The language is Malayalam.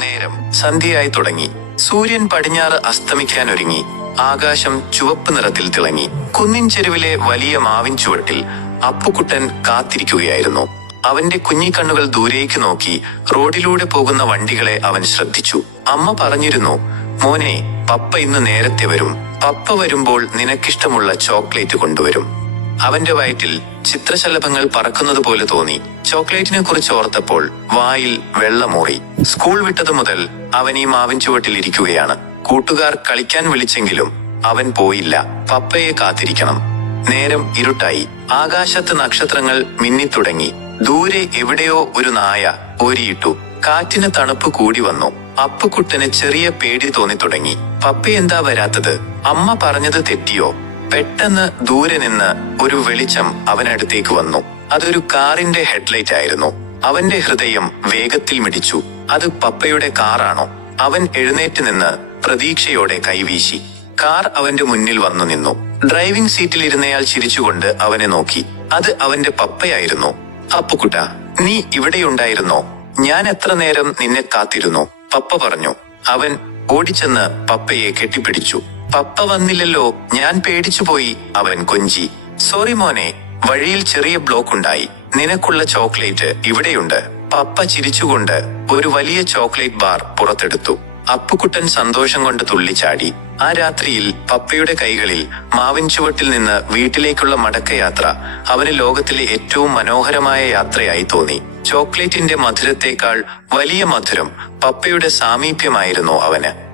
നേരം സന്ധ്യയായി തുടങ്ങി. സൂര്യൻ പടിഞ്ഞാറ് അസ്തമിക്കാനൊരുങ്ങി. ആകാശം ചുവപ്പ് നിറത്തിൽ തിളങ്ങി. കുന്നിൻ ചെരുവിലെ വലിയ മാവിൻ ചുവട്ടിൽ അപ്പുക്കുട്ടൻ കാത്തിരിക്കുകയായിരുന്നു. അവന്റെ കുഞ്ഞിക്കണ്ണുകൾ ദൂരേക്ക് നോക്കി റോഡിലൂടെ പോകുന്ന വണ്ടികളെ അവൻ ശ്രദ്ധിച്ചു. അമ്മ പറഞ്ഞിരുന്നു, മോനെ, പപ്പ ഇന്ന് നേരത്തെ വരും. പപ്പ വരുമ്പോൾ നിനക്കിഷ്ടമുള്ള ചോക്ലേറ്റ് കൊണ്ടുവരും. അവന്റെ വയറ്റിൽ ചിത്രശലഭങ്ങൾ പറക്കുന്നത് പോലെ തോന്നി. ചോക്ലേറ്റിനെ കുറിച്ച് ഓർത്തപ്പോൾ വായിൽ വെള്ളമൂറി. സ്കൂൾ വിട്ടതു മുതൽ അവൻ ഈ മാവിൻ ചുവട്ടിൽ ഇരിക്കുകയാണ്. കൂട്ടുകാർ കളിക്കാൻ വിളിച്ചെങ്കിലും അവൻ പോയില്ല. പപ്പയെ കാത്തിരിക്കണം. നേരം ഇരുട്ടായി. ആകാശത്ത് നക്ഷത്രങ്ങൾ മിന്നിത്തുടങ്ങി. ദൂരെ എവിടെയോ ഒരു നായ ഓരിയിട്ടു. കാറ്റിന് തണുപ്പ് കൂടി വന്നു. അപ്പുക്കുട്ടന് ചെറിയ പേടി തോന്നി തുടങ്ങി. പപ്പയെന്താ വരാത്തത്? അമ്മ പറഞ്ഞത് തെറ്റിയോ? പെട്ടെന്ന് ദൂരെ നിന്ന് ഒരു വെളിച്ചം അവനടുത്തേക്ക് വന്നു. അതൊരു കാറിന്റെ ഹെഡ്ലൈറ്റ് ആയിരുന്നു. അവന്റെ ഹൃദയം വേഗത്തിൽ മിടിച്ചു. അത് പപ്പയുടെ കാറാണോ? അവൻ എഴുന്നേറ്റ് നിന്ന് പ്രതീക്ഷയോടെ കൈവീശി. കാർ അവന്റെ മുന്നിൽ വന്നു നിന്നു. ഡ്രൈവിംഗ് സീറ്റിലിരുന്നയാൾ ചിരിച്ചുകൊണ്ട് അവനെ നോക്കി. അത് അവന്റെ പപ്പയായിരുന്നു. അപ്പുക്കുട്ട, നീ ഇവിടെയുണ്ടായിരുന്നോ? ഞാൻ എത്ര നേരം നിന്നെ കാത്തിരുന്നു, പപ്പ പറഞ്ഞു. അവൻ ഓടിച്ചെന്ന് പപ്പയെ കെട്ടിപ്പിടിച്ചു. പപ്പ വന്നില്ലല്ലോ, ഞാൻ പേടിച്ചുപോയി, അവൻ കൊഞ്ചി. സോറി മോനെ, വഴിയിൽ ചെറിയ ബ്ലോക്ക് ഉണ്ടായി. നിനക്കുള്ള ചോക്ലേറ്റ് ഇവിടെയുണ്ട്. പപ്പ ചിരിച്ചുകൊണ്ട് ഒരു വലിയ ചോക്ലേറ്റ് ബാർ പുറത്തെടുത്തു. അപ്പുക്കുട്ടൻ സന്തോഷം കൊണ്ട് തുള്ളിച്ചാടി. ആ രാത്രിയിൽ പപ്പയുടെ കൈകളിൽ മാവിൻ ചുവട്ടിൽ നിന്ന് വീട്ടിലേക്കുള്ള മടക്കയാത്ര അവന് ലോകത്തിലെ ഏറ്റവും മനോഹരമായ യാത്രയായി തോന്നി. ചോക്ലേറ്റിന്റെ മധുരത്തേക്കാൾ വലിയ മധുരം പപ്പയുടെ സാമീപ്യമായിരുന്നു അവന്.